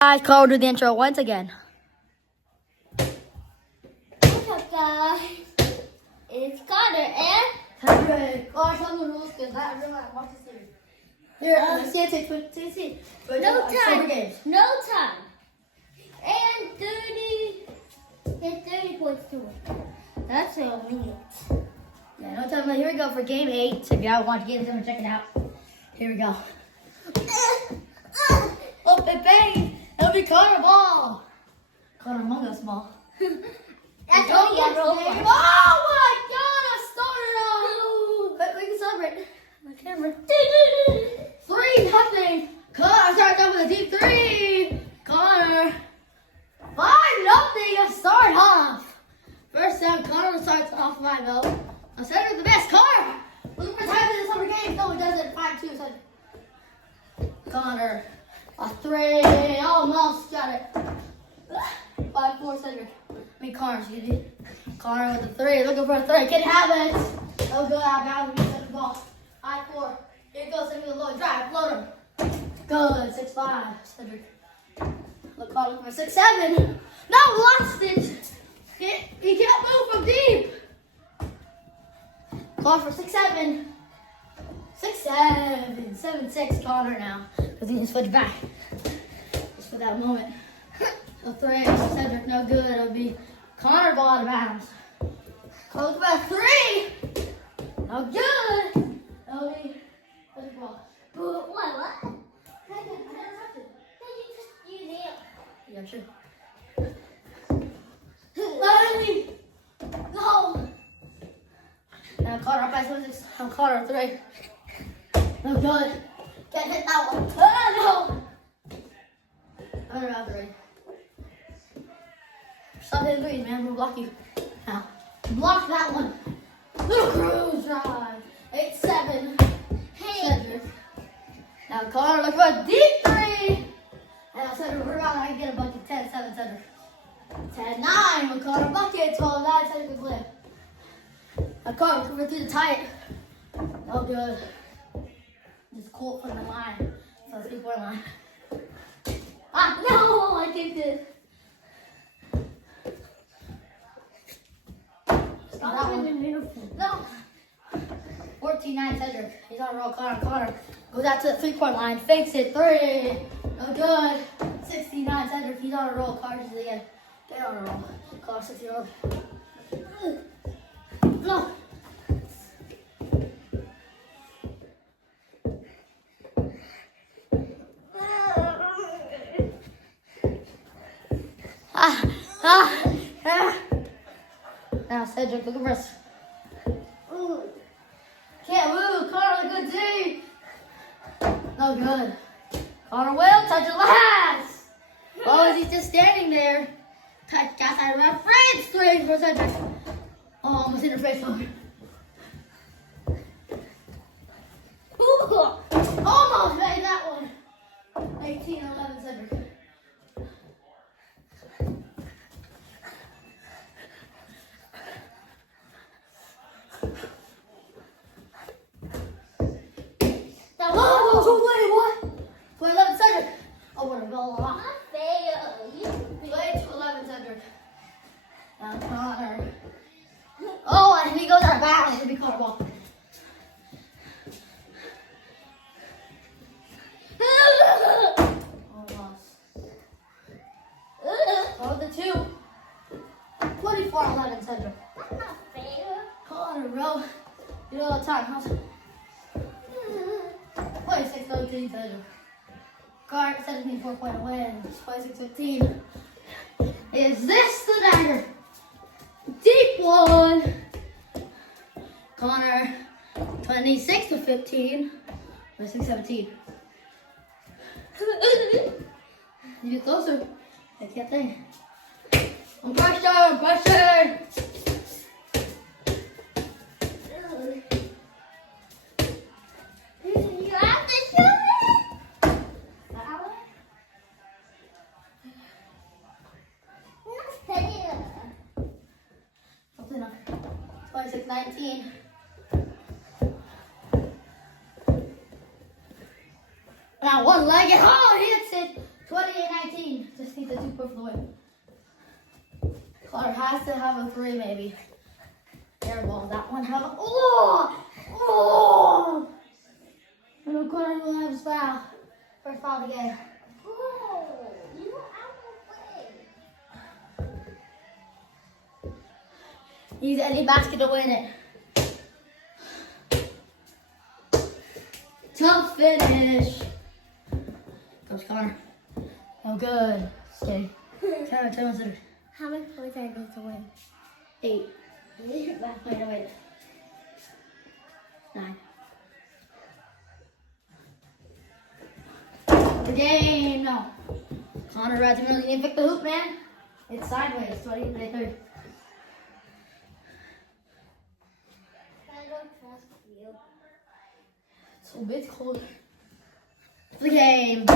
Guys, Cole, do the intro once again. What's up, guys? It's Carter and Cedric. Oh, I tell them the rules because I really want to see. Here, CNC. no time. No time. And 30 points to win. That's a minute. Yeah, no time. But here we go for game 8. So if y'all want to get into it, check it out. Here we go. Oh, it banged. It'll be Connor ball. Connor Among Us ball. That's only a roll. Oh my God! I started off. Quick, we can celebrate. My camera. 3-0. Connor started off with a deep 3. Connor. 5-0. I start off. First down, Connor starts off 5-0. I said it the best. Connor. Look for time in the summer game. No, it doesn't. 5-2. So Connor. A 3, almost got it. 5-4, Cedric. Connor, excuse me. Connor with a 3, looking for a 3. Can have it. Oh, good out of bounds. Set the ball. 5-4. Here goes Cedric with a low drive. Float him. Good. 6-5. Cedric. Look, Connor looking for 6-7. No, lost it. He can't move from deep. Connor for 6-7. 6-7. 7-6 Connor now. Because he can switch back. Just for that moment. A 3. Cedric, no good. It'll be Connor ball out of bounds. Close for 3. No good. It'll be Cedric ball. What? I never touched it. You nailed. Yeah, sure. Finally. No. Now Connor up by 7-6. I'm Connor 3. No good. Can't hit that one. Oh, no. Another round 3. Stop hitting threes, man. We'll block you. Now, block that one. Little cruise drive. 8-7. Hey. Cedric. Now, Connor, look for a deep 3. And I said, we're about to get a bucket. 10-7, Cedric. 10-9. We'll Connor bucket. 12-9, Cedric with lift. Now, Connor, coming through the tight. No good. Just caught from the line. So, 3-point line. Ah, no! I kicked it. Stop being beautiful. No. 14-9 Cedric. He's on a roll. Connor goes out to the 3-point line. Fakes it. 3. No good. 69 Cedric. He's on a roll. Connor is again. They're on a roll. Connor 60-year-old. No. Now Cedric, looking for us. Can't move. Connor, good D. No good. Connor will touch the last. Oh, is he just standing there? Touch, got side around. French 3 for Cedric. Oh, almost in her face. Almost made that one. 18-11 Cedric. Wait, 11 Cedric. Oh, what a goal. I failed. We led to 11 Cedric. Now Connor. Oh, and he goes out of bounds. It'll be Connor ball. Almost. Oh, the 2. 24-11 Cedric. That's not fair. Connor, bro. You know all the time. How's it? 26-13 Cedric. Connor 17-4-point win. 26-15. Is this the dagger? Deep 1. Connor 26-15. 26-17. You get closer. I can't think. I'm pressure. You have to shoot it. Not fair. Something up. 26-19. Now one leg. Oh, he hits it. 28-19. for the win. Connor has to have a 3 maybe. Air ball. That one have a, oh! I know Connor will have his foul. First foul of the game. Oh, you were out of the way. Use any basket to win it. Tough finish. Goes Connor. Oh, good. Okay. Tell me. How many points are you going to win? 8. Wait. 9. The game. No. Connor Radimilli didn't pick the hoop, man. It's sideways. 20-3. Can I go across the field? So it's cold. The game.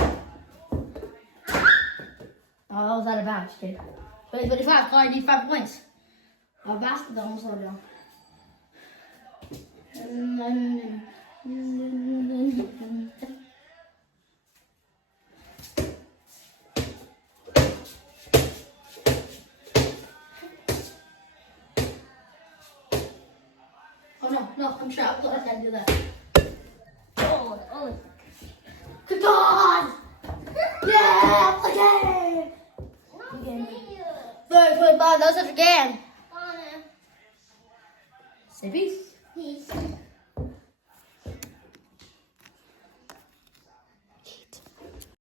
Oh, that was out of bounds, kid. 25. Connor, you need 5 points. Our basket almost slow down. Oh no, I'm trapped. I can't do that. Oh. Good on! Yeah, the game! Not game. fair. 30-25, that's such a game. Connor. Say peace. Peace.